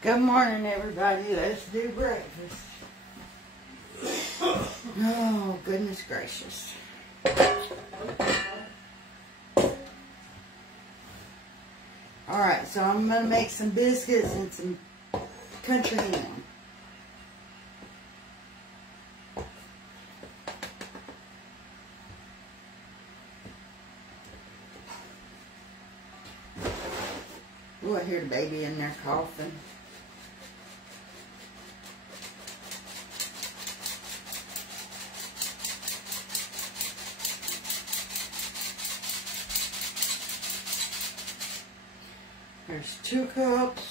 Good morning, everybody. Let's do breakfast. Oh, goodness gracious. Alright, so I'm going to make some biscuits and some country ham. Oh, I hear the baby in there coughing. There's 2 cups.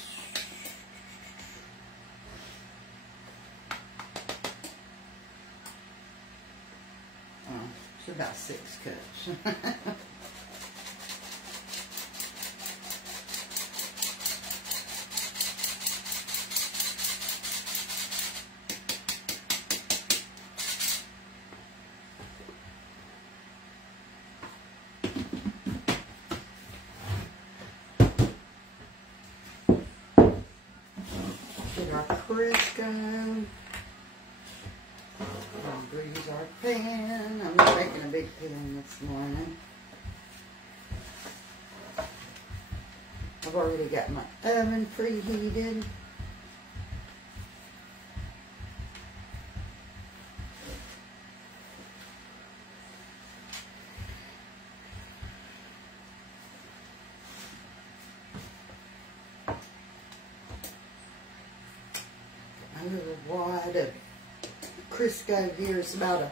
Oh, it's about 6 cups. Get our Crisco. Grease our pan. I'm not making a big pan this morning. I've already got my oven preheated. A little wad of Crisco here is about a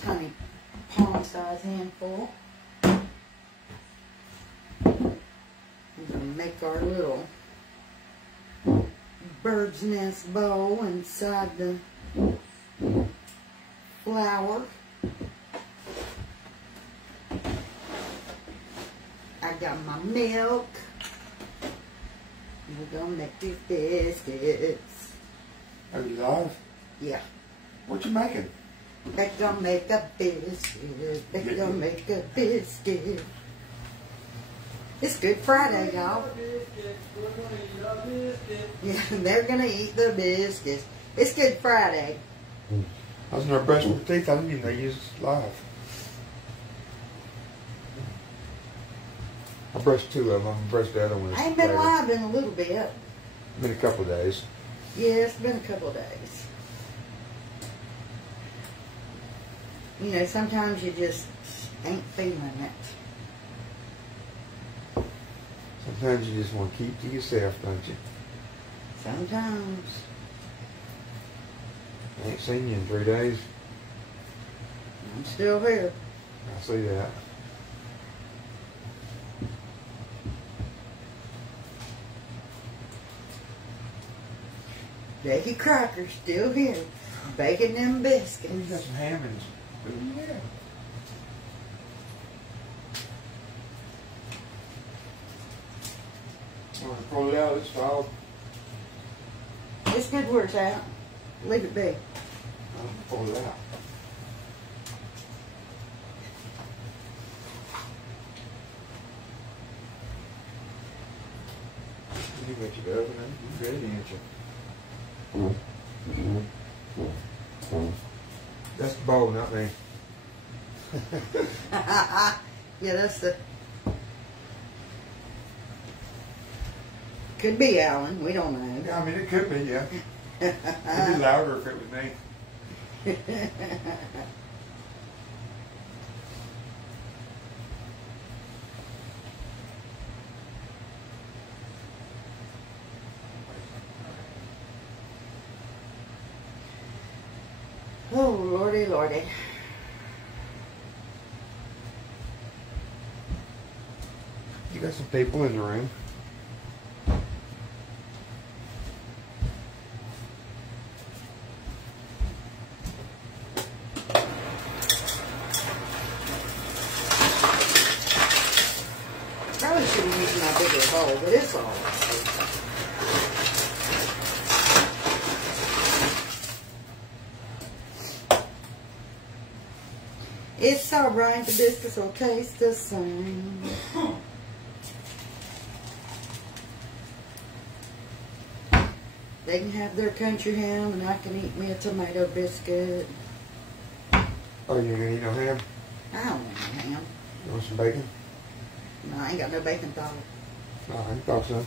tiny palm-sized handful. We're going to make our little bird's nest bowl inside the flour. I got my milk. We're going to make these biscuits. Are you live? Yeah. What you making? They're gonna make a biscuit. They're gonna make a biscuit. It's Good Friday, y'all. Yeah, they're gonna eat the biscuits. It's Good Friday. I was in there brushing my teeth. I didn't even know you was live. I brushed 2 of them. I brushed the other one. I ain't been live in a little bit. Been a couple of days. Yeah, it's been a couple of days. You know, sometimes you just ain't feeling it. Sometimes you just want to keep to yourself, don't you? Sometimes. I ain't seen you in 3 days. I'm still here. I see that. Becky Crocker's still here, baking them biscuits. We got some ham and food. Yeah. Want to pull it out? It's fouled. It's good where it's out. Leave it be. I'll pull it out. You got your oven in? You ready, ain't you? That's the bowl, not me. Yeah, that's the... Could be Alan. We don't know. Yeah, I mean, it could be, yeah. It'd be louder if it was me. Oh, Lordy, Lordy. You got some people in the room. Probably should have used my bigger bowl, but it's all right. It's alright, the biscuits will taste the same. They can have their country ham, and I can eat me a tomato biscuit. Oh, you ain't gonna eat no ham? I don't want no ham. You want some bacon? No, I ain't got no bacon thought. Oh, I thought so.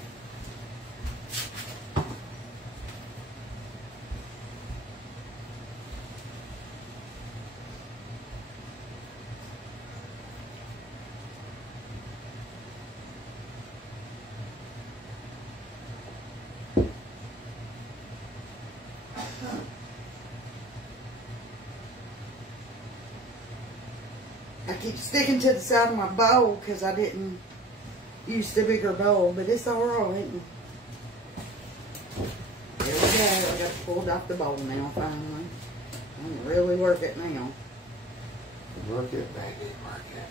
I keep sticking to the side of my bowl because I didn't use the bigger bowl, but it's all right. There we go. I got pulled off the bowl now, finally. I'm gonna really work it now. Work it, baby, work it.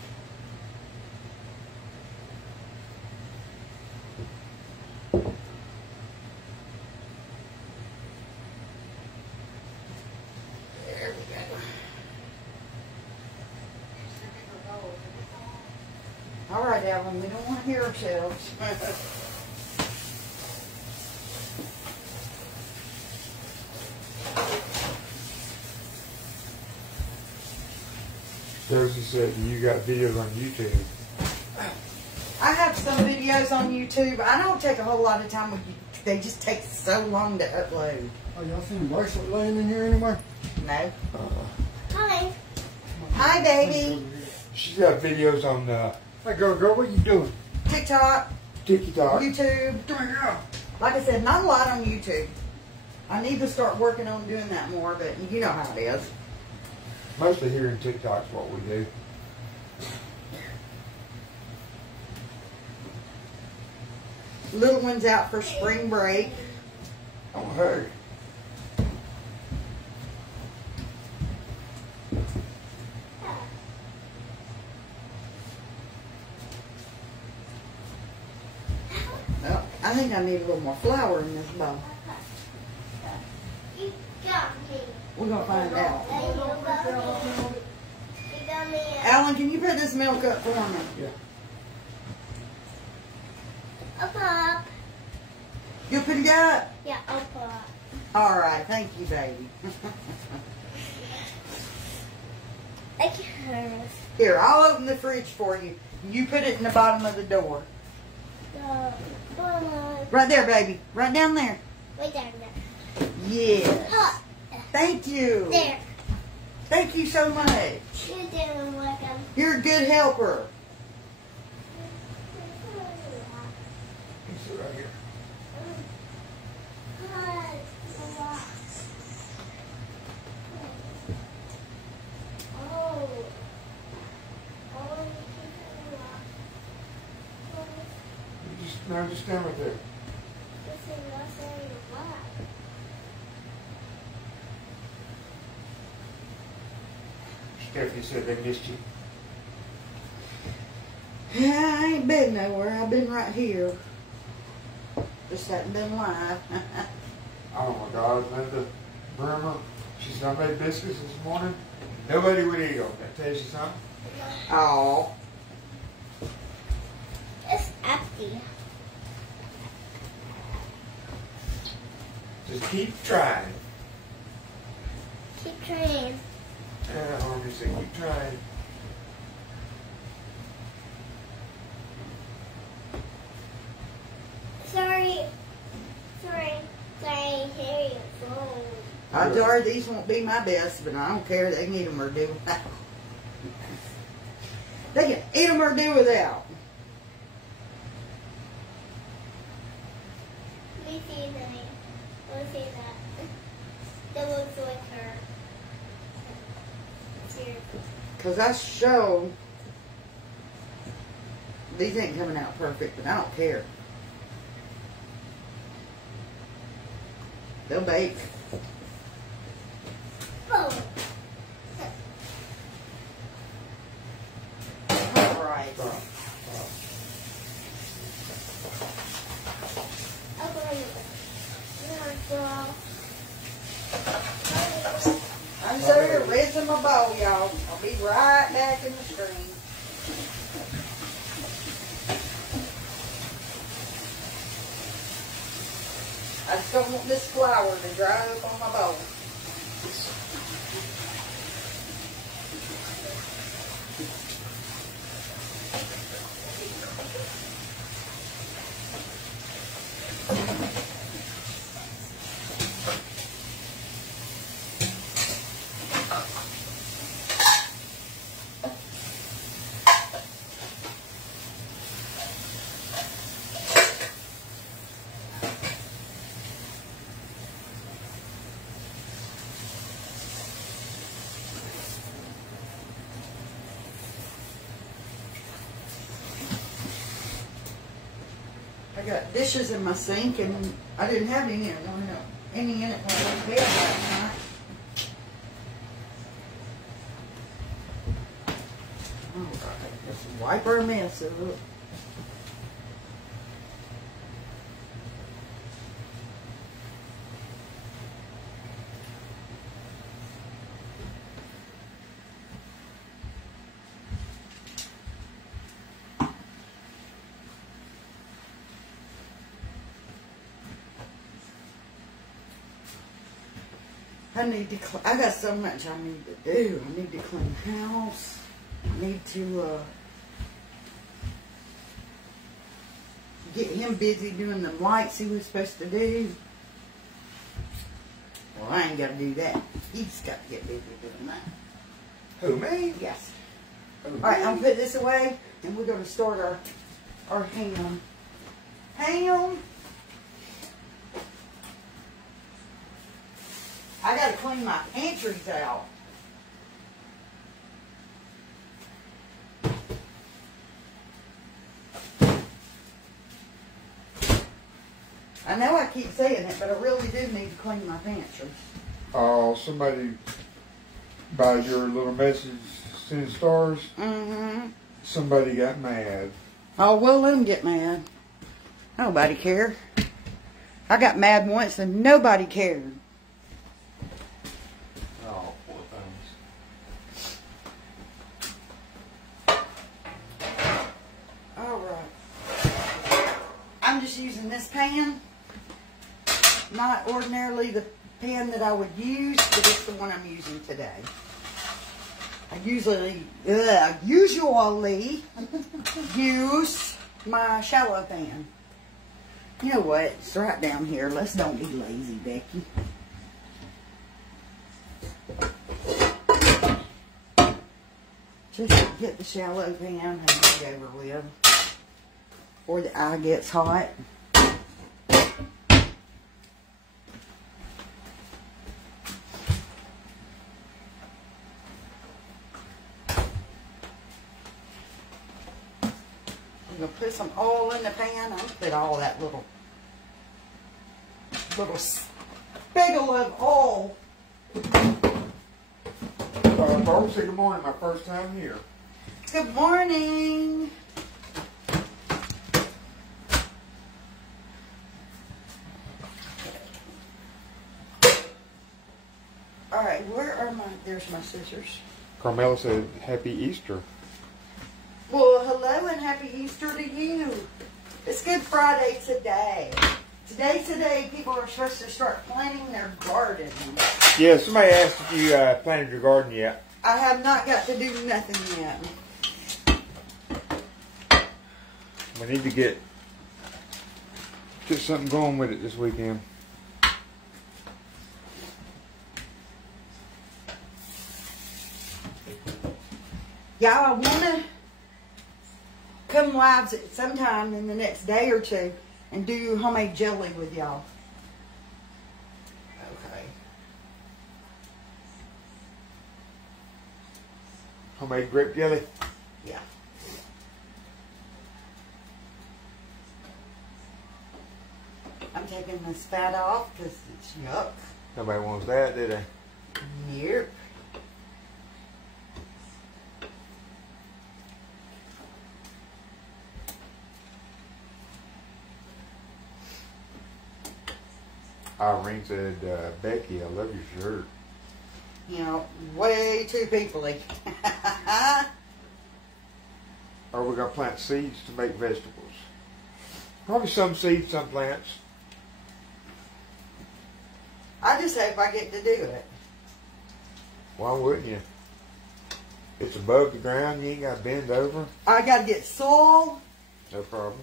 There we go. All right, Alan, we don't want to hear ourselves. Josie said you got videos on YouTube. I have some videos on YouTube. I don't take a whole lot of time with you. They just take so long to upload. Oh, y'all seen Bracelet laying in here anywhere? No. Hi. Hi, baby. She's got videos on Hey, girl, what you doing? TikTok, TikTok. YouTube. Like I said, not a lot on YouTube. I need to start working on doing that more, but you know how it is. Mostly here in TikTok's what we do. Little one's out for spring break. Oh, hey. Well, I think I need a little more flour in this bowl. You got me. We're going to find out. You got me. You got me. Alan, can you put this milk up for me? Yeah. Up. You'll put it up? Yeah, up. All right. Thank you, baby. I can't. Here, I'll open the fridge for you. You put it in the bottom of the door. Right there, baby. Right down there. Wait down there. Yes. Huh. Thank you. There. Thank you so much. You didn't like them. You're a good helper. Sit right here. Just stand right there. Stephanie said they missed you. Yeah, I ain't been nowhere. I've been right here. Just hadn't been live. Oh my God, Linda Bremer. She's gonna make biscuits this morning. Nobody would eat them. That tells you something. Oh. It's empty. Just keep trying. Keep trying. Army said keep trying. Sorry, hear your phone. I told her these won't be my best, but I don't care. They can eat them or do without. They can eat them or do without. Let me see that. Let me see that. That looks like her. Seriously. Because I showed these ain't coming out perfect, but I don't care. They'll bake. Oh. All right. I'm so here rinsing my bowl, y'all. I'll be right back in the screen. I just don't want this flour to dry up on my bowl. I got dishes in my sink, and I didn't have any in it when I went to bed last night. Alright, let's wipe our mess up. I got so much I need to do. I need to clean the house. I need to get him busy doing the lights he was supposed to do. Well, I ain't got to do that. He's got to get busy doing that. Who, me? Yes. Who, All right, me? I'll put this away, and we're going to start our ham. Ham. I got to clean my pantries out. I know I keep saying it, but I really do need to clean my pantries. Oh, somebody by your little message sending stars. Mm-hmm. Somebody got mad. Oh, well, let them get mad. Nobody cared. I got mad once and nobody cared. Oh, poor things. Alright. I'm just using this pan. Not ordinarily the pan that I would use, but it's the one I'm using today. I usually use my shallow pan. You know what? It's right down here. Let's don't be lazy, Becky. Just get the shallow pan and get it over with. Or the eye gets hot. I'm going to put some oil in the pan. I'm going to put all that little spiggle of oil. Barbara, say good morning. My first time here. Good morning. All right, there's my scissors. Carmela said, "Happy Easter." Well, hello and happy Easter to you. It's Good Friday today. Today's the day people are supposed to start planting their garden. Yeah, somebody asked if you planted your garden yet. I have not got to do nothing yet. We need to get something going with it this weekend. Y'all want to come live sometime in the next day or two and do homemade jelly with y'all. Okay. Homemade grape jelly. Yeah. I'm taking this fat off because it's yuck. Nobody wants that, did they? Yep. Irene said, "Becky, I love your shirt." You know, way too peoply. Or we got to plant seeds to make vegetables. Probably some seeds, some plants. I just hope I get to do it. Why wouldn't you? It's above the ground. You ain't got to bend over. I got to get soil. No problem.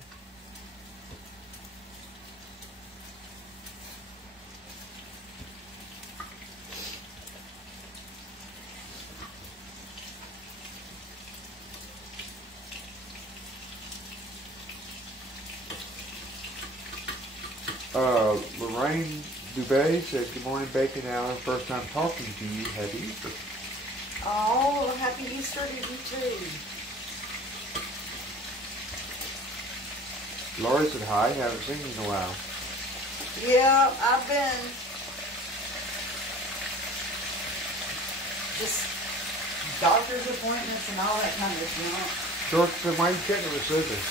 Lorraine Dubé says, good morning, Bacon Allen. First time talking to you. Happy Easter. Oh, happy Easter to you too. Laurie said hi. Haven't seen you in a while. Yeah, I've been just doctor's appointments and all that kind of junk. George said, why are you cutting it with scissors?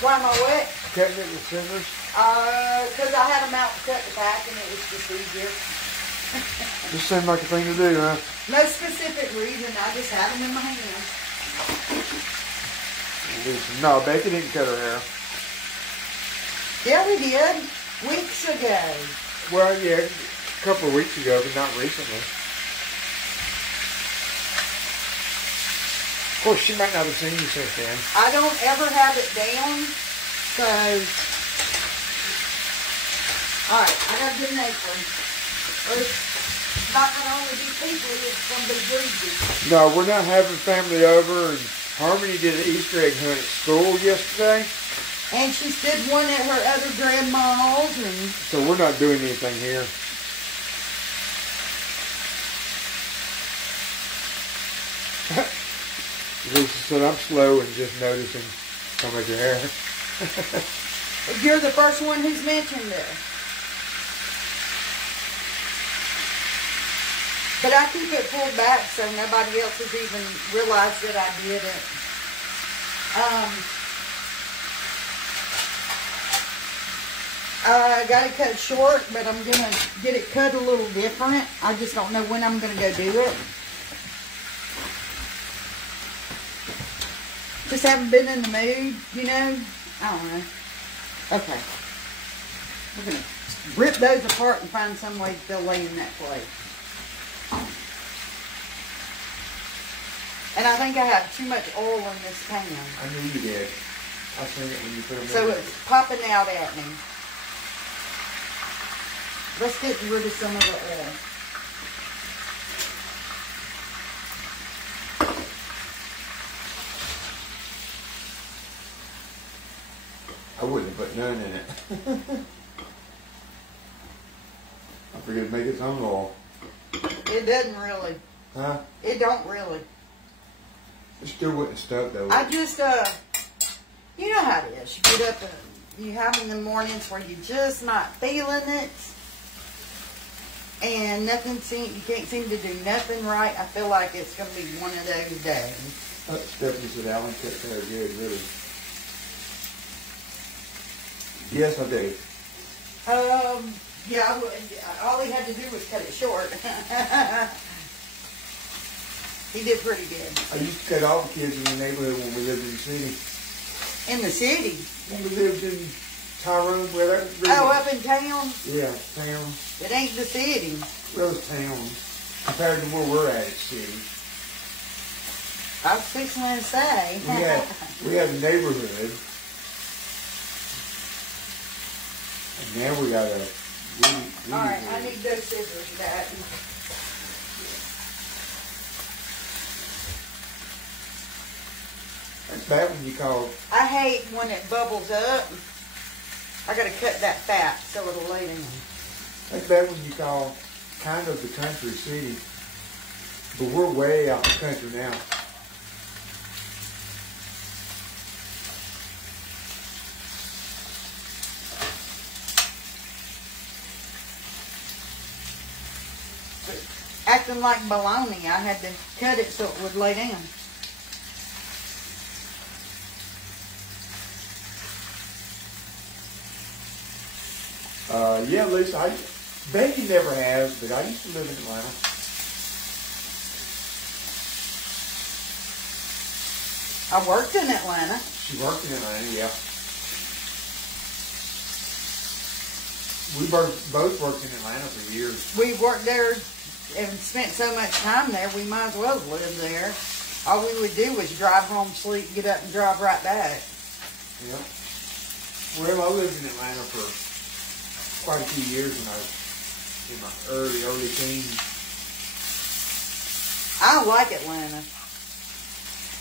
Why am I wet? Cutting it with scissors? Because I had them out to cut the back and it was just easier. Just seemed like a thing to do, huh? No specific reason, I just had them in my hand. No, Becky didn't cut her hair. Yeah, we did. Weeks ago. Well, yeah, a couple of weeks ago, but not recently. Of course, she might not have seen you since then. I don't ever have it down, so... Alright, I gotta get an apron. Or it's not gonna only be people, it's gonna be greasy. No, we're not having family over, and Harmony did an Easter egg hunt at school yesterday. And she did one at her other grandma's, and... So we're not doing anything here. Lisa said, I'm slow and just noticing how much your hair. You're the first one who's mentioned it. But I keep it pulled back so nobody else has even realized that I did it. I got it cut short, but I'm going to get it cut a little different. I just don't know when I'm going to go do it. Just haven't been in the mood, you know? I don't know. Okay. We're going to rip those apart and find some way they'll lay in that place. And I think I have too much oil in this pan. I knew you did. I seen it when you put them So in. it's popping out at me. Let's get rid of some of the oil. I wouldn't have put none in it. I figured it'd make its own oil. It doesn't really. Huh? It don't really. It still wouldn't stuck though. I just, you know how it is. You get up and you have in the mornings where you're just not feeling it. And you can't seem to do nothing right. I feel like it's going to be one of those days. Stephanie said Alan cut hair good, really. Yes, I do. Yeah, all he had to do was cut it short. He did pretty good. I used to cut all the kids in the neighborhood when we lived in the city. In the city? When we lived in Tyrone, where that was Oh, up in town? Yeah, town. It ain't the city. Well, it's town. Compared to where we're at, it's city. I was fixing to say. We had a neighborhood. And now we got a... Alright, I need those scissors, Dad. That's bad when you call... I hate when it bubbles up. I gotta cut that fat so it'll lay down. That's bad when you call kind of the country city. But we're way out in the country now. Acting like bologna, I had to cut it so it would lay down. Yeah, Lisa, Becky never has, but I used to live in Atlanta. I worked in Atlanta. She worked in Atlanta, yeah. We both worked in Atlanta for years. We worked there and spent so much time there, we might as well live there. All we would do was drive home, sleep, get up, and drive right back. Yeah. Well, I lived in Atlanta for quite a few years when I was in my early teens. I like Atlanta.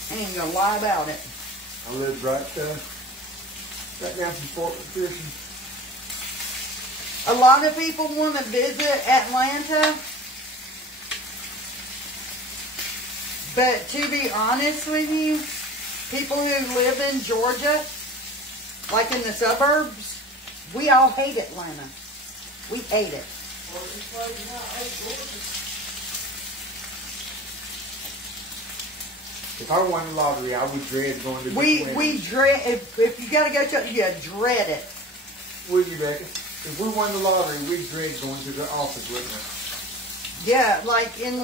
I ain't gonna lie about it. I lived right down from Fort McPherson. A lot of people want to visit Atlanta, but to be honest with you, people who live in Georgia, like in the suburbs, we all hate Atlanta. We hate it. If I won the lottery, I would dread going to the We dread, if you gotta go to, you dread it. Would you, Becky? If we won the lottery, we'd dread going to the office, wouldn't we? Yeah, like in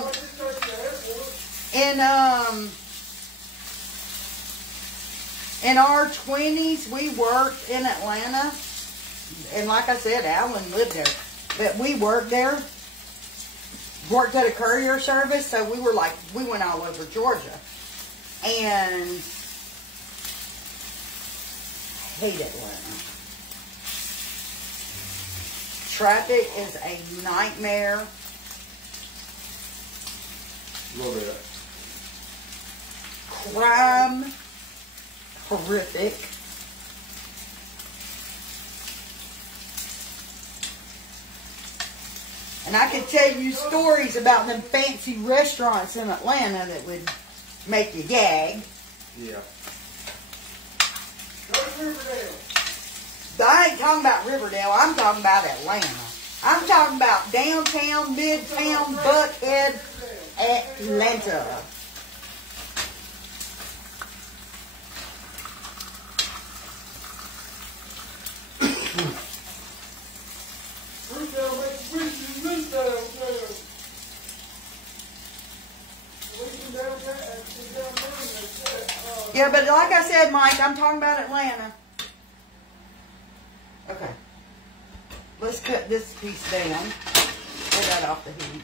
our 20s, we worked in Atlanta, and like I said, Alan lived there, but we worked there, worked at a courier service, so we went all over Georgia, and hate Atlanta. Traffic is a nightmare. Love it. Crime, horrific. And I could tell you stories about them fancy restaurants in Atlanta that would make you gag. Yeah. I ain't talking about Riverdale, I'm talking about Atlanta. I'm talking about downtown, midtown, Buckhead, Atlanta. Yeah, but like I said, Mike, I'm talking about Atlanta. Okay. Let's cut this piece down. Pull that off the heat.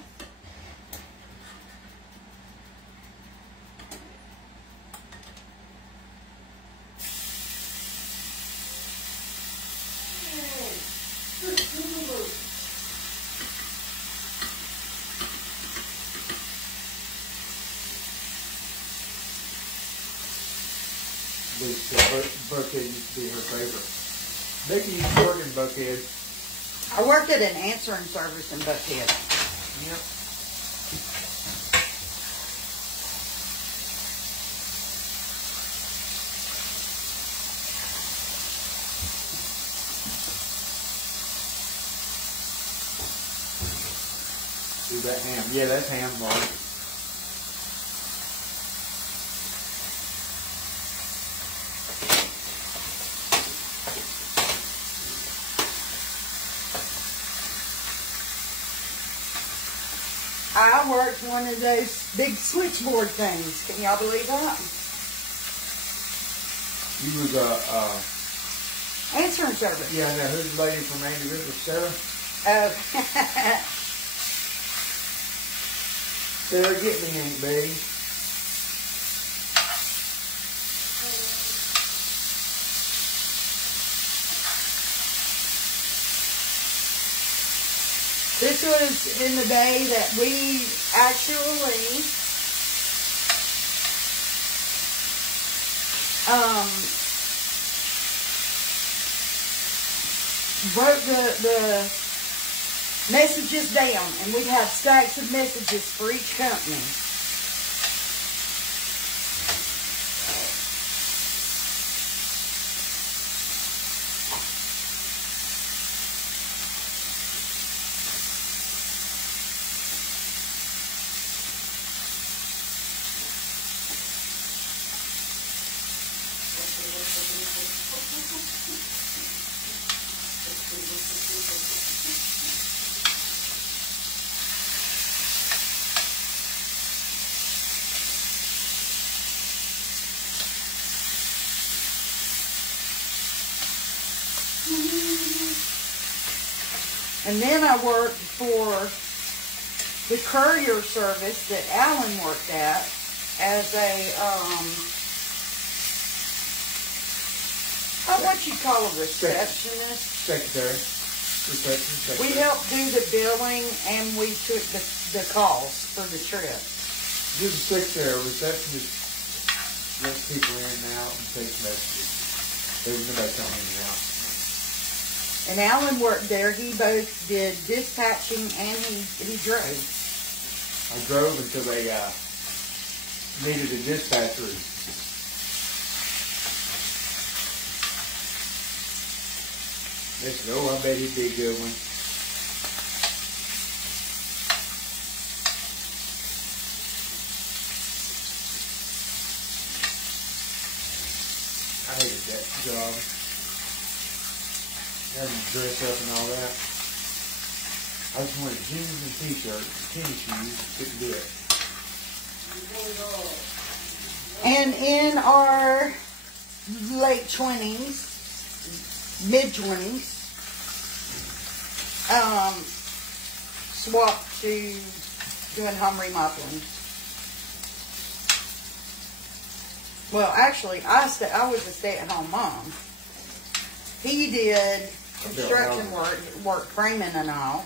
Buckhead used to be her favorite. Becky used to work in Buckhead. I worked at an answering service in Buckhead. Yep. See that ham? Yeah, that's ham, Mark. I worked one of those big switchboard things. Can y'all believe that? You was Answering service. yeah, now who's the lady from Andy River, Sarah? Sarah, get me Aunt Betty. This was in the day that we actually wrote the messages down, and we'd have stacks of messages for each company. And then I worked for the courier service that Alan worked at as a, what you call a receptionist. Secretary. Reception. We Secretary. helped do the billing and we took the calls for the trip. You're the secretary. Receptionist lets people in and out and takes messages. There's nobody coming in and out. And Alan worked there. He both did dispatching and he drove. I drove until they needed a dispatcher. They said, oh, I bet he'd be a good one. I hated that job. Having to dress up and all that. I just wanted jeans and t-shirts, tennis shoes, couldn't do it. And in our late 20s, mid-20s, swapped to doing home remodeling. Well, actually, I was a stay-at-home mom. He did construction work, framing and all.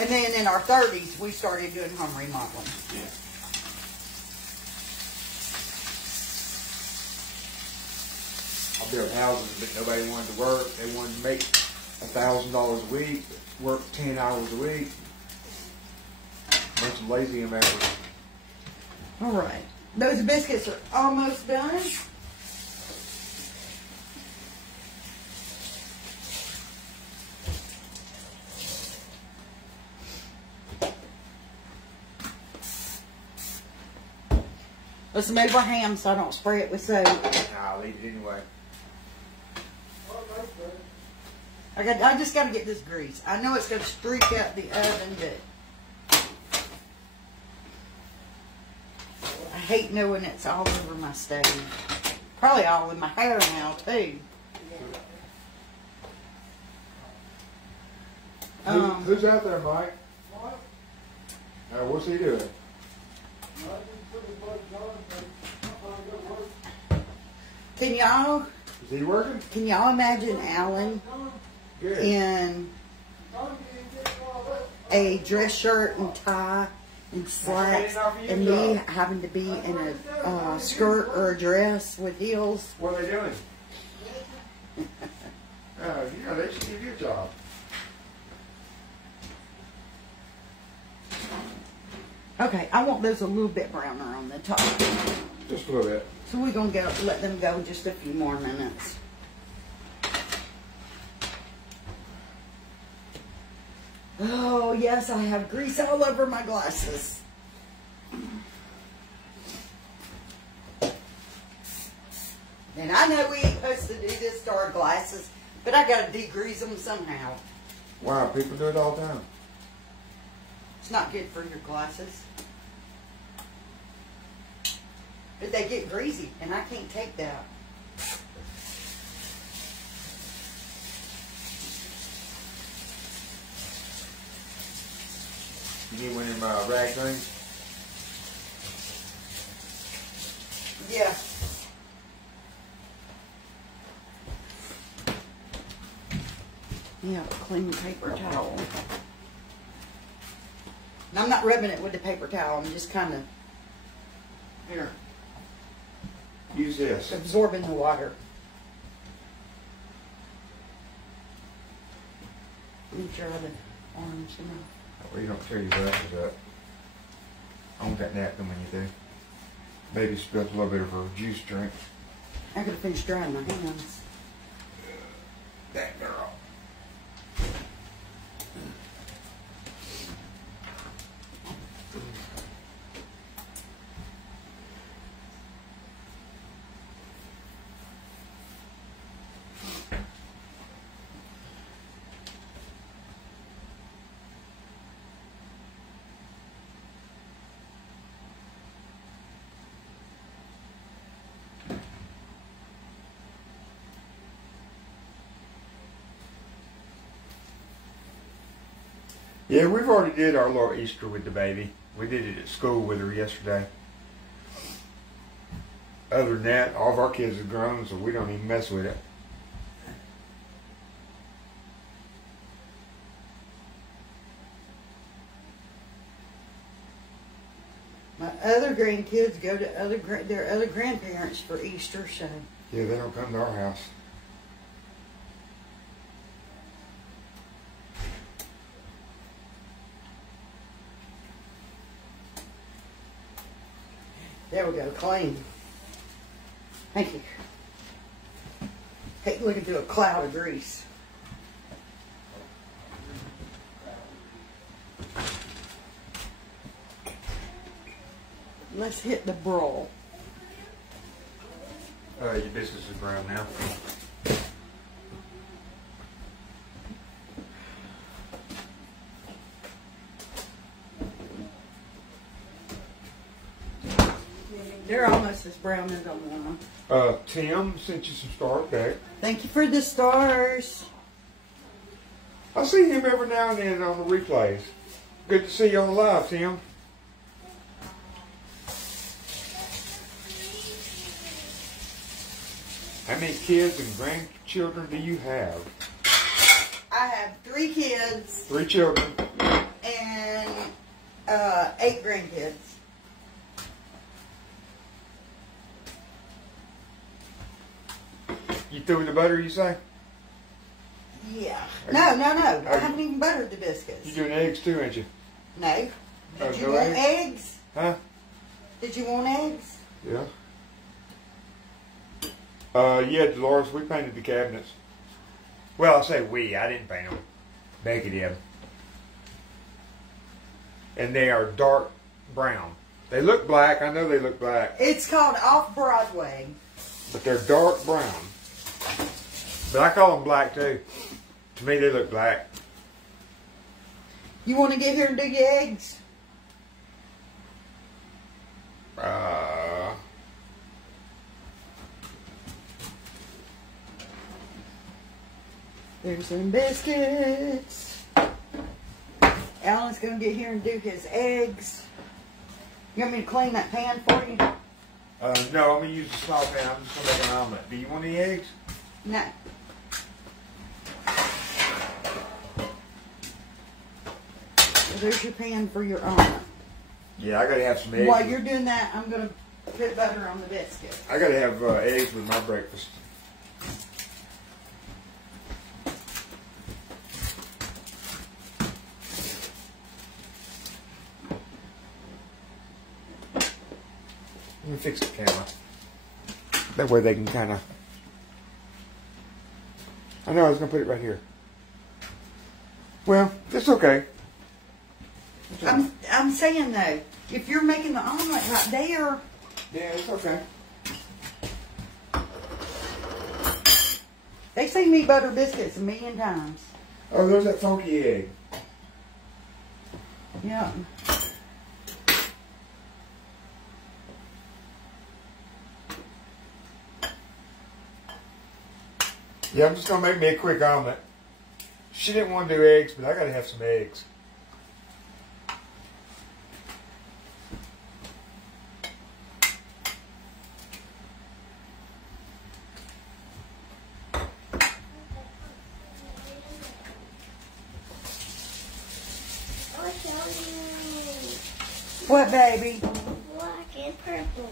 And then in our 30s, we started doing home remodeling. Yeah. I built houses, but nobody wanted to work. They wanted to make $1,000 a week, work 10 hours a week. Bunch of lazy amateurs. All right. Those biscuits are almost done. Let's move our ham so I don't spray it with soap. Nah, I'll eat it anyway. I just got to get this grease. I know it's going to streak out the oven, but I hate knowing it's all over my stove. Probably all in my hair now, too. Who's out there, Mike? What's he doing? Is he working? Can y'all imagine Alan Good. in a dress shirt and tie and slacks, and me having to be in a skirt or a dress with heels? What are they doing? Yeah, they should give you a job. Okay, I want those a little bit browner on the top. Just a little bit. So we're going to let them go just a few more minutes. Oh, yes, I have grease all over my glasses. And I know we ain't supposed to do this to our glasses, but I got to degrease them somehow. Wow, people do it all the time. It's not good for your glasses. But they get greasy, and I can't take that. You need one of them rag things? Yeah. Yeah, clean paper towel. And I'm not rubbing it with the paper towel. I'm just kind of Here. Use this. absorbing the water. Make sure the orange enough. Well, you don't tear your glasses up. I want that napkin when you do. Baby spilled a little bit of her juice drink. I gotta finish drying my hands. That girl. Yeah, we've already did our little Easter with the baby. We did it at school with her yesterday. Other than that, all of our kids are grown, so we don't even mess with it. My other grandkids go to their other grandparents for Easter, so. Yeah, they don't come to our house. There we go, clean. Thank you. Hate looking through a cloud of grease. Let's hit the brawl. Your biscuits are brown now. They're almost as brown as I want them. Tim sent you some stars back. Thank you for the stars. I see him every now and then on the replays. Good to see you on the live, Tim. How many kids and grandchildren do you have? I have 3 kids 3 children. and 8 grandkids. You threw in the butter, you say? Yeah. No. I haven't even buttered the biscuits. You're doing eggs too, ain't you? No. Did you no want eggs? eggs? Huh? Did you want eggs? Yeah. Yeah, Dolores, we painted the cabinets. Well, I say we. I didn't paint them. Becky did. And they are dark brown. They look black. I know they look black. It's called Off Broadway. But they're dark brown. But I call them black too. To me, they look black. You want to get here and do your eggs? There's some biscuits. Alan's going to get here and do his eggs. You want me to clean that pan for you? No, I'm going to use the small pan. I'm just going to make an omelet. Do you want any eggs? No. So there's your pan for your omelet. Yeah, I got to have some eggs. While you're doing that, I'm going to put butter on the biscuit. I got to have eggs with my breakfast. Let me fix the camera. That way they can kind of... I know I was going to put it right here. Well, it's okay. I'm saying though, if you're making the omelet right there... Yeah, it's okay. They seen me butter biscuits 1,000,000 times. Oh, there's that funky egg. Yeah. Yeah, I'm just going to make me a quick omelet. She didn't want to do eggs, but I got to have some eggs. I'll show you. What, baby? Black and purple.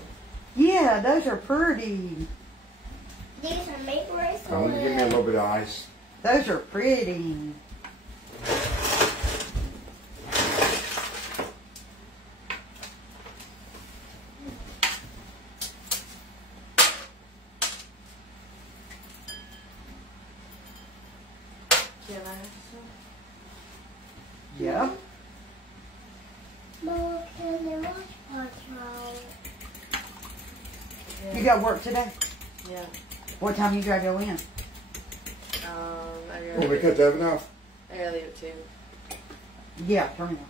Yeah, those are pretty. These are maple rice. Oh, give me a little bit of ice. Those are pretty. Yeah. Mom, can you watch Patrol? You got work today? Yeah. What time you gotta go in? I Well, we cut the oven off. gotta leave it too. Yeah, turn it on.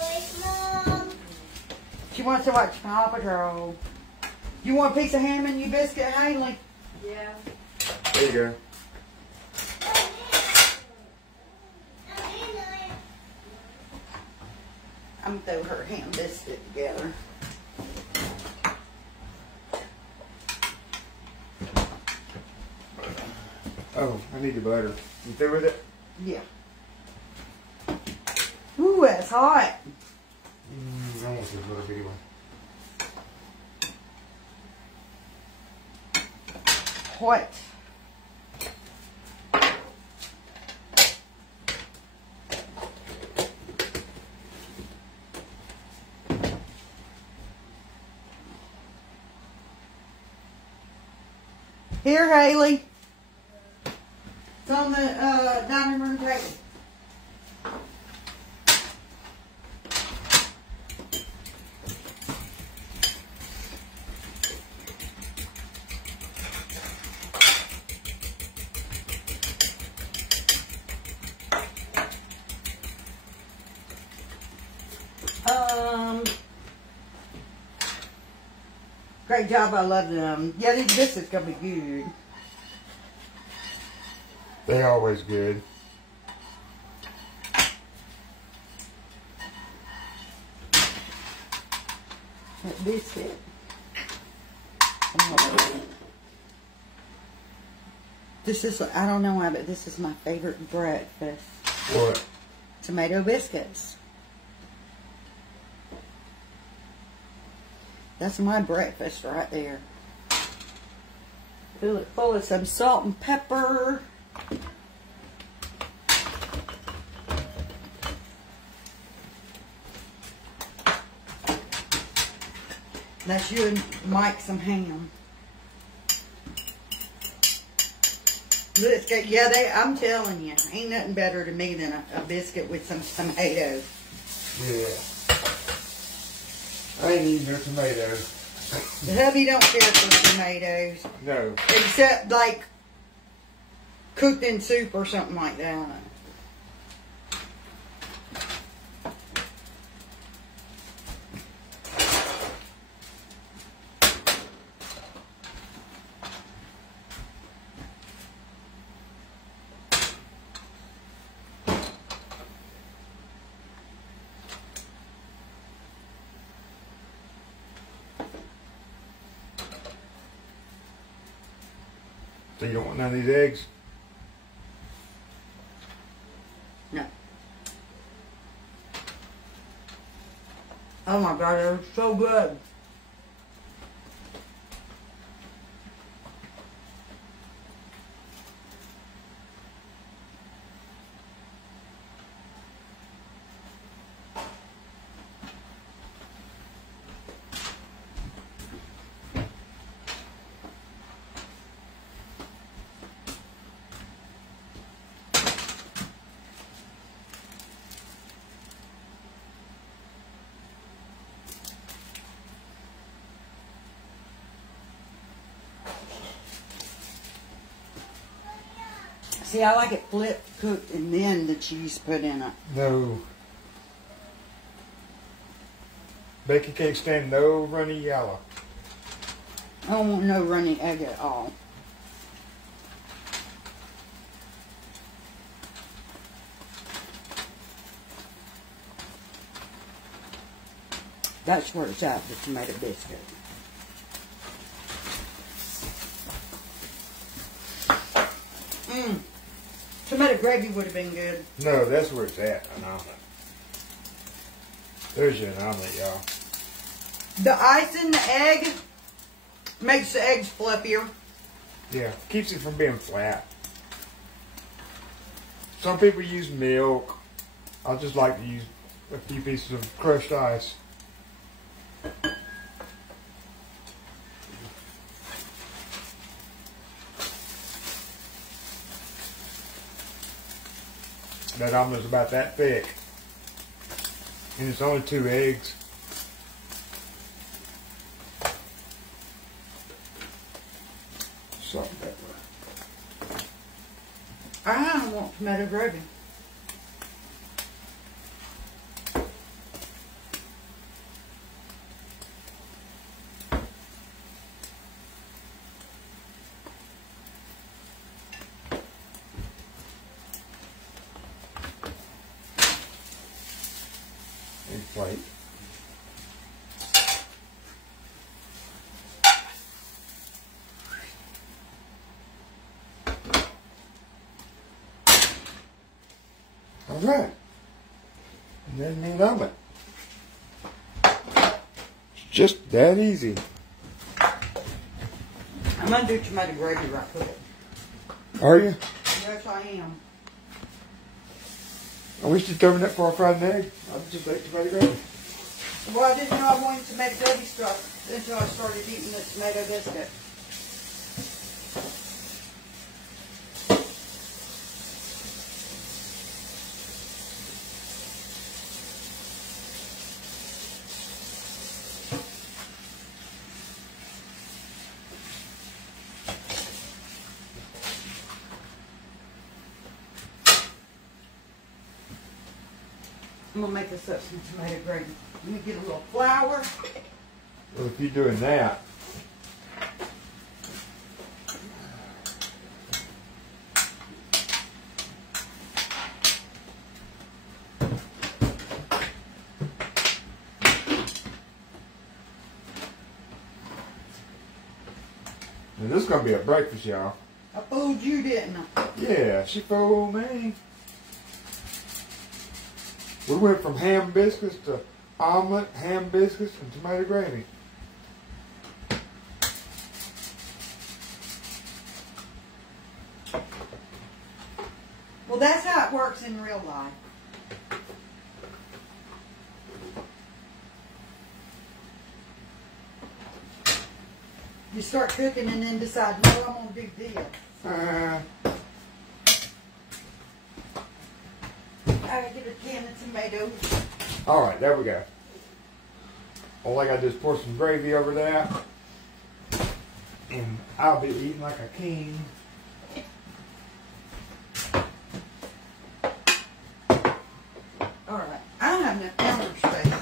Wait, Mom. She wants to watch Paw Patrol. You want a piece of ham in your biscuit, Haley? Yeah. There you go. I'm gonna throw her ham biscuit together. Oh, I need the butter. You through with it? Yeah. Ooh, that's hot. I want this little bitty one. What? Here, Haley. It's on the dining room table. Great job, I love them. Yeah, this is gonna be good. They always good. That biscuit. This is, I don't know why, but this is my favorite breakfast. What? Tomato biscuits. That's my breakfast right there. Fill it full of some salt and pepper. That's you and Mike some ham. Let's get, yeah, I'm telling you, ain't nothing better to me than a biscuit with some tomatoes. Yeah. I ain't eating no tomatoes. The hubby don't care for tomatoes. No. Except like cooked in soup or something like that. So you don't want none of these eggs? No. Oh my God, they're so good. See, I like it flipped, cooked, and then the cheese put in it. No. Baking cake stand no runny yellow. I don't want no runny egg at all. That's where it's at, the tomato biscuit. Tomato gravy would have been good. No, that's where it's at. I know. There's your omelet, y'all. The ice in the egg makes the eggs fluffier. Yeah, keeps it from being flat. Some people use milk. I just like to use a few pieces of crushed ice. That omelet's about that thick. And it's only 2 eggs. Salt and pepper. I don't want tomato gravy. plate. All right. And then the omelet. It's just that easy. I'm gonna do tomato gravy right quick. Are you? Yes, I am. I wish you'd covered that for a fried egg. I'd just make tomato gravy. Well, I didn't know I wanted tomato gravy stuff until I started eating the tomato biscuit. I'm gonna make this up some tomato gravy. Let me get a little flour. Well, if you're doing that, and this is gonna be a breakfast, y'all. I fooled you, didn't I? Yeah, she fooled me. We went from ham biscuits to omelet, ham biscuits, and tomato gravy. Well, that's how it works in real life. You start cooking and then decide, no, I'm going to do this. I gotta get a can of tomatoes. All right, there we go. All I gotta do is pour some gravy over that, and I'll be eating like a king. All right, I don't have enough counter space.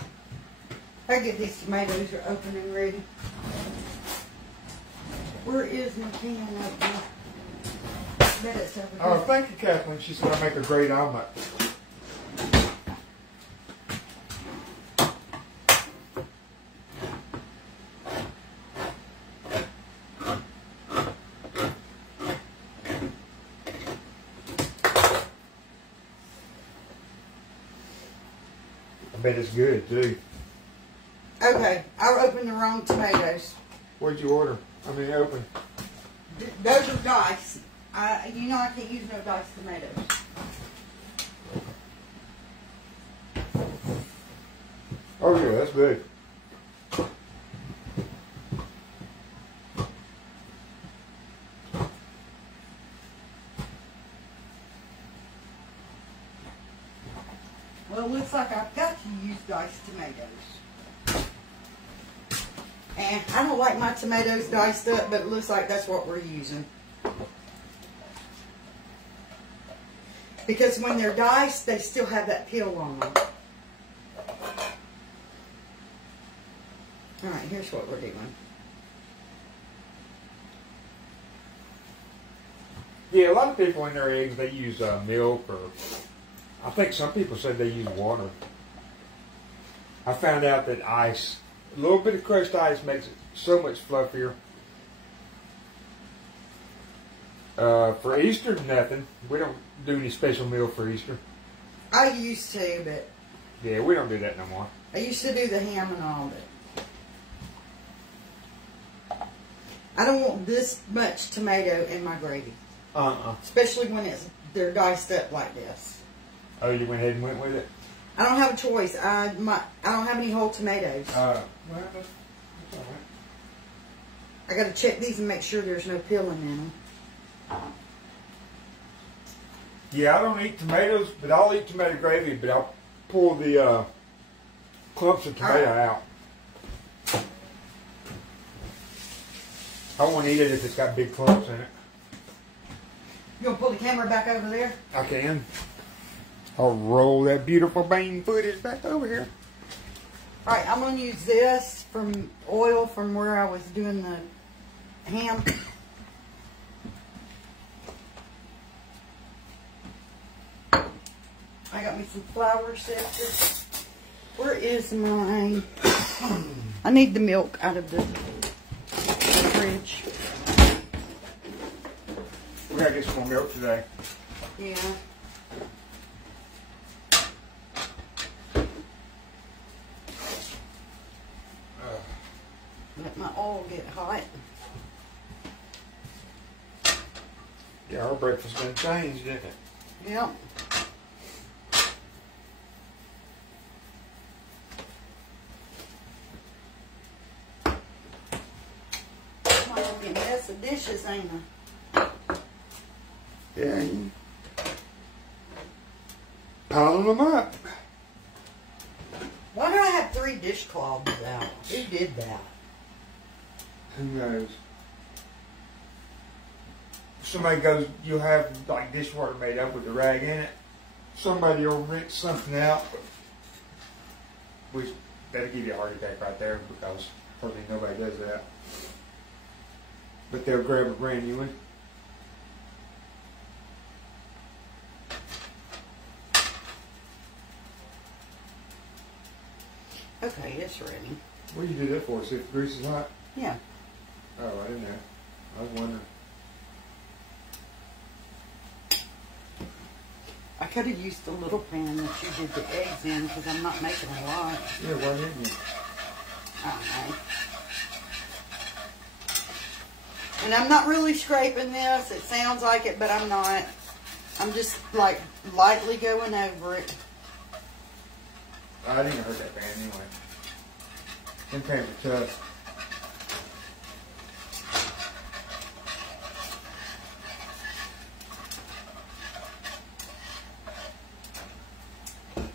I get these tomatoes are open and ready. Where is my can opener? I bet it's over Oh, here. thank you, Kathleen. She's gonna make a great omelet. I bet it's good too. Okay, I opened the wrong tomatoes. What'd you order? I mean, open. Those are diced. You know I can't use no diced tomatoes. Oh yeah, that's good. Well, it looks like I've got to use diced tomatoes. And I don't like my tomatoes diced up, but it looks like that's what we're using. Because when they're diced, they still have that peel on them. All right, here's what we're doing. Yeah, a lot of people in their eggs, they use milk, or I think some people said they use water. I found out that ice, a little bit of crushed ice makes it so much fluffier. For Easter, nothing. We don't do any special meal for Easter. I used to, but Yeah, we don't do that no more. I used to do the ham and all, but I don't want this much tomato in my gravy. Especially when they're diced up like this. Oh, you went ahead and went with it? I don't have a choice. I don't have any whole tomatoes. Well, that's all right. I got to check these and make sure there's no peeling in them. Yeah, I don't eat tomatoes, but I'll eat tomato gravy, but I'll pull the clumps of tomato out. I won't eat it if it's got big clumps in it. You gonna pull the camera back over there? I can. I'll roll that beautiful bean footage back over here. All right, I'm gonna use this from oil from where I was doing the ham. I got me some flour sifted. Where is my... I need the milk out of the fridge. We gotta get some more milk today. Yeah. Let my oil get hot. Yeah, our breakfast done changed, didn't it? Yep. I'm gonna be a mess of dishes, ain't I? Yeah. Piling them up. Why do I have 3 dishcloths out? Who did that? Who knows? Somebody goes, you'll have like dishwater made up with the rag in it. Somebody will rinse something out. Which, that'll give you a heart attack right there because hardly nobody does that. But they'll grab a brand new one. Okay, it's ready. What do you do that for? See if the grease is hot? Yeah. Oh, I didn't know. I was wondering. I could have used the little pan that you did the eggs in because I'm not making a lot. Yeah, why didn't you? I don't know. And I'm not really scraping this. It sounds like it, but I'm not. I'm just like lightly going over it. I didn't hurt that pan anyway. Them pans are tough.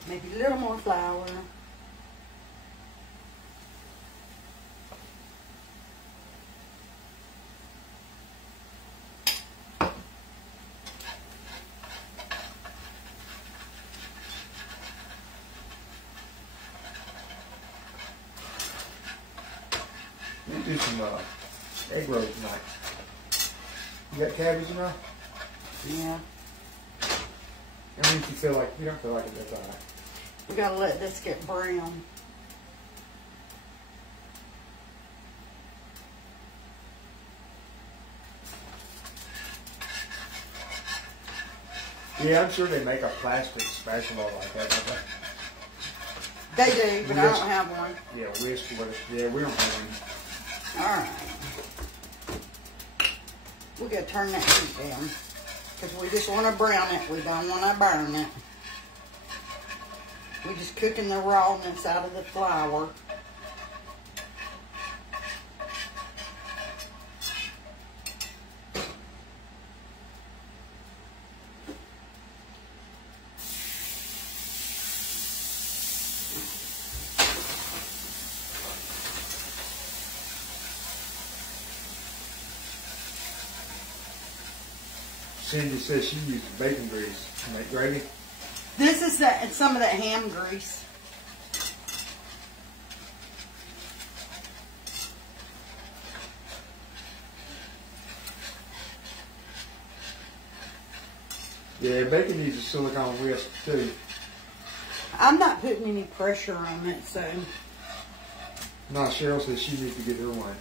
Maybe a little more flour. Let's do some egg rolls tonight. You got cabbage enough? Yeah. I mean, if you feel like, you don't feel like it, that's alright. We gotta let this get brown. Yeah, I'm sure they make a plastic spatula like that, don't They do, but I Yes. don't have one. they? Yeah, whisk with it. Yeah, we don't have any. Alright. We gotta turn that heat down. Because we just want to brown it. We don't want to burn it. We're just cooking the rawness out of the flour. Cindy says she uses bacon grease to make gravy. This is some of that ham grease. Yeah, bacon needs a silicone whisk too. I'm not putting any pressure on it, so No, Cheryl says she needs to get her one.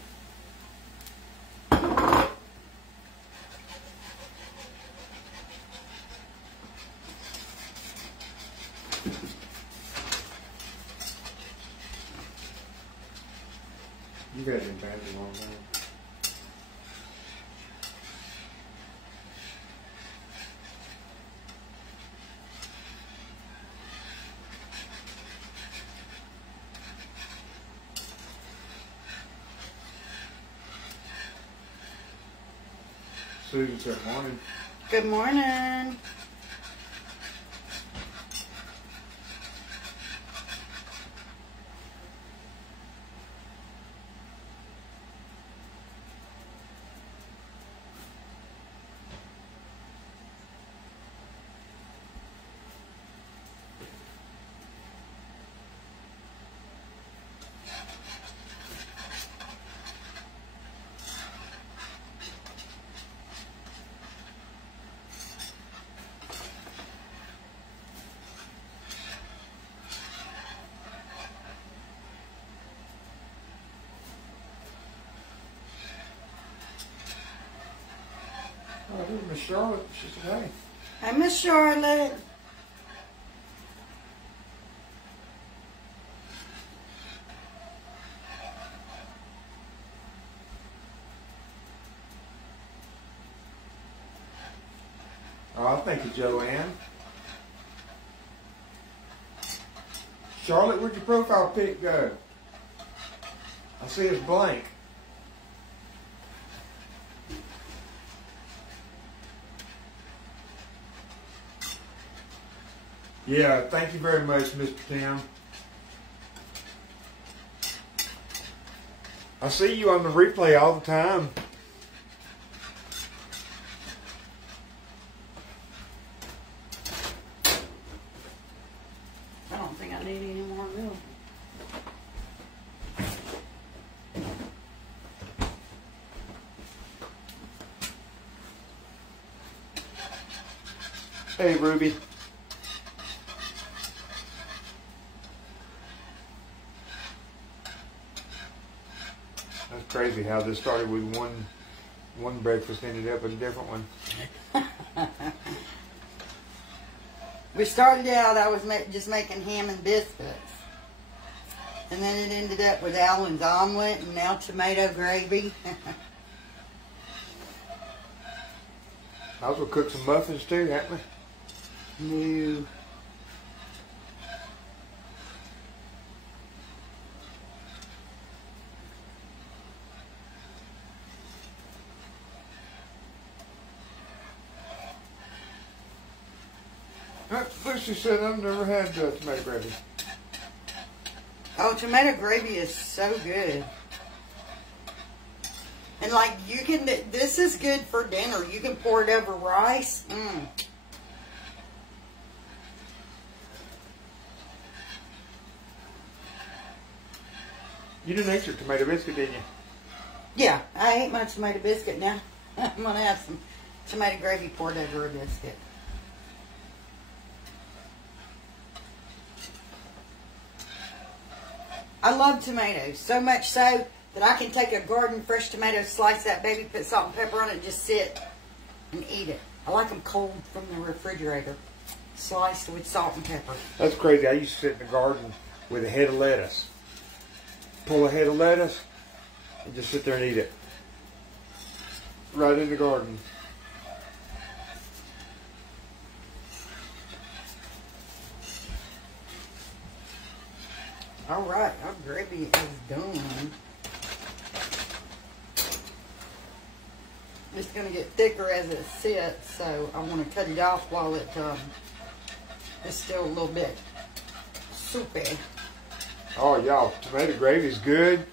You've had them pans a long time. Susan said morning. good morning. Charlotte. She said, hey. Hey, Miss Charlotte. Oh, thank you, Joanne. Charlotte, where'd your profile pic go? I see it's blank. Yeah, thank you very much, Mr. Tim. I see you on the replay all the time. I don't think I need any more milk. Hey, Ruby. That's crazy how this started with one breakfast, ended up with a different one. We started out, I was just making ham and biscuits. And then it ended up with Alan's omelet and now tomato gravy. I was going to cook some muffins too, hadn't we? No. Lucy said I've never had tomato gravy. Oh, tomato gravy is so good. And like you can, this is good for dinner. You can pour it over rice. You didn't eat your tomato biscuit, did you? Yeah, I ate my tomato biscuit now. I'm going to have some tomato gravy poured over a biscuit. I love tomatoes, so much so that I can take a garden fresh tomato, slice that baby, put salt and pepper on it, just sit and eat it. I like them cold from the refrigerator, sliced with salt and pepper. That's crazy. I used to sit in the garden with a head of lettuce. Pull a head of lettuce and just sit there and eat it. Right in the garden. All right, our gravy is done. It's going to get thicker as it sits, so I want to cut it off while it is still a little bit soupy. Oh, y'all, tomato gravy is good.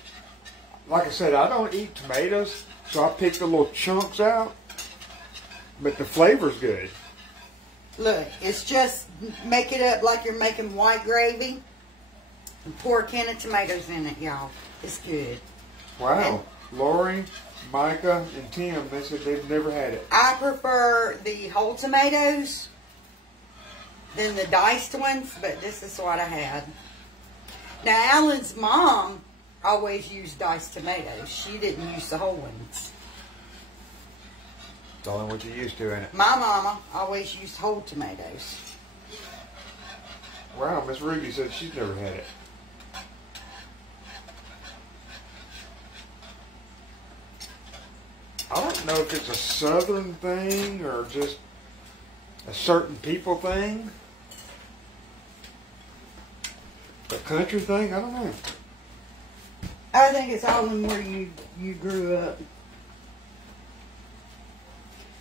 Like I said, I don't eat tomatoes, so I pick the little chunks out, but the flavor's good. Look, it's just make it up like you're making white gravy and pour a can of tomatoes in it, y'all. It's good. Wow. Lori, Micah, and Tim, they said they've never had it. I prefer the whole tomatoes than the diced ones, but this is what I had. Now, Alan's mom always used diced tomatoes. She didn't use the whole ones. It's only what you're used to, ain't it? My mama always used whole tomatoes. Wow, Miss Ruby said she's never had it. I don't know if it's a southern thing or just a certain people thing. A country thing? I don't know. I think it's all in where you grew up.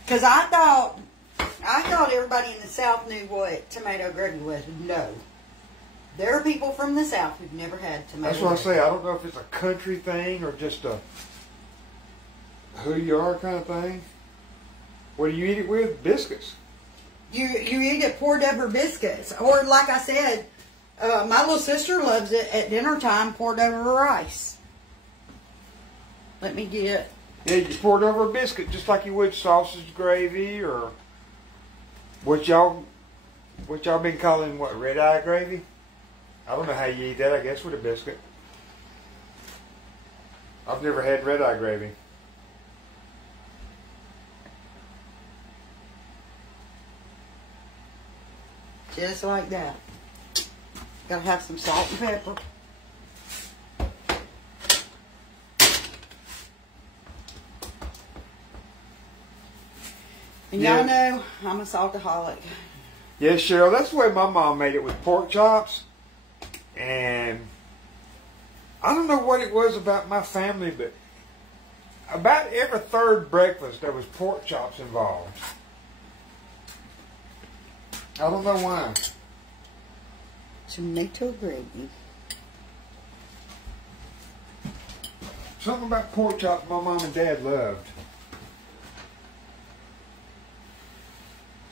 Because I thought everybody in the South knew what tomato gravy was. No. There are people from the South who've never had tomato That's what I gravy. say. I don't know if it's a country thing or just a who you are kind of thing. What do you eat it with? Biscuits. You eat it poured over biscuits. Or like I said, my little sister loves it at dinner time poured over rice. Let me get... Yeah, you pour it over a biscuit just like you would sausage gravy or what y'all been calling what, red eye gravy? I don't know how you eat that, I guess with a biscuit. I've never had red eye gravy. Just like that. Gotta have some salt and pepper. And y'all know I'm a saltaholic. Yes, Cheryl, that's the way my mom made it with pork chops. And I don't know what it was about my family, but about every third breakfast there was pork chops involved. I don't know why. Tomato gravy. Something about pork chops my mom and dad loved.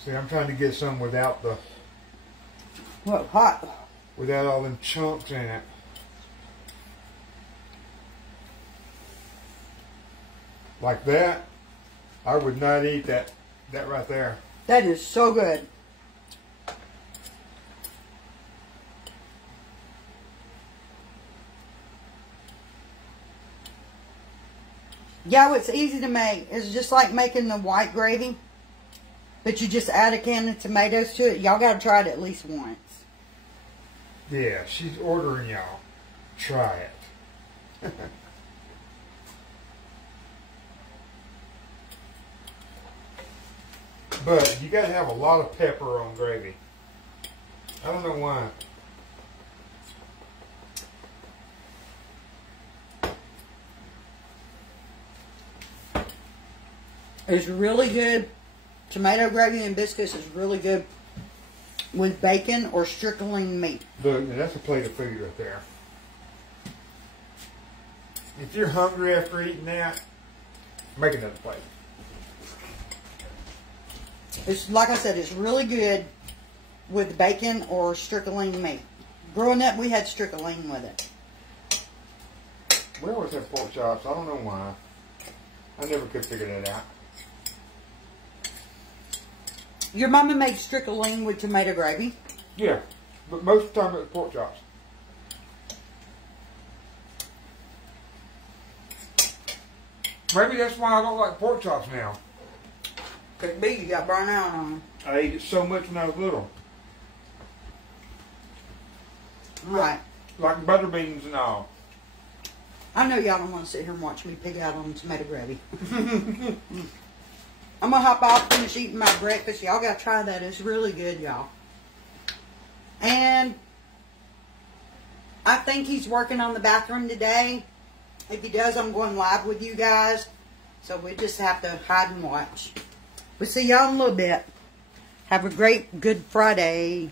See, I'm trying to get some without the What, hot? without all them chunks in it. Like that, I would not eat that right there. That is so good. Yeah, it's easy to make. It's just like making the white gravy, but you just add a can of tomatoes to it. Y'all got to try it at least once. Yeah, she's ordering y'all. Try it. But you gotta have a lot of pepper on gravy. I don't know why. It's really good. Tomato gravy and biscuits is really good with bacon or strickling meat. Look, that's a plate of food right there. If you're hungry after eating that, make another plate. It's like I said, it's really good with bacon or strickling meat. Growing up, we had strickling with it. We always have pork chops. I don't know why. I never could figure that out. Your mama made strickling with tomato gravy. Yeah, but most of the time it was pork chops. Maybe that's why I don't like pork chops now. Could be you got burnt out on them. I ate it so much when I was little. Right. Like butter beans and all. I know y'all don't want to sit here and watch me pig out on tomato gravy. I'm going to hop off, finish eating my breakfast. Y'all got to try that. It's really good, y'all. And I think he's working on the bathroom today. If he does, I'm going live with you guys. So we just have to hide and watch. We'll see y'all in a little bit. Have a great Good Friday.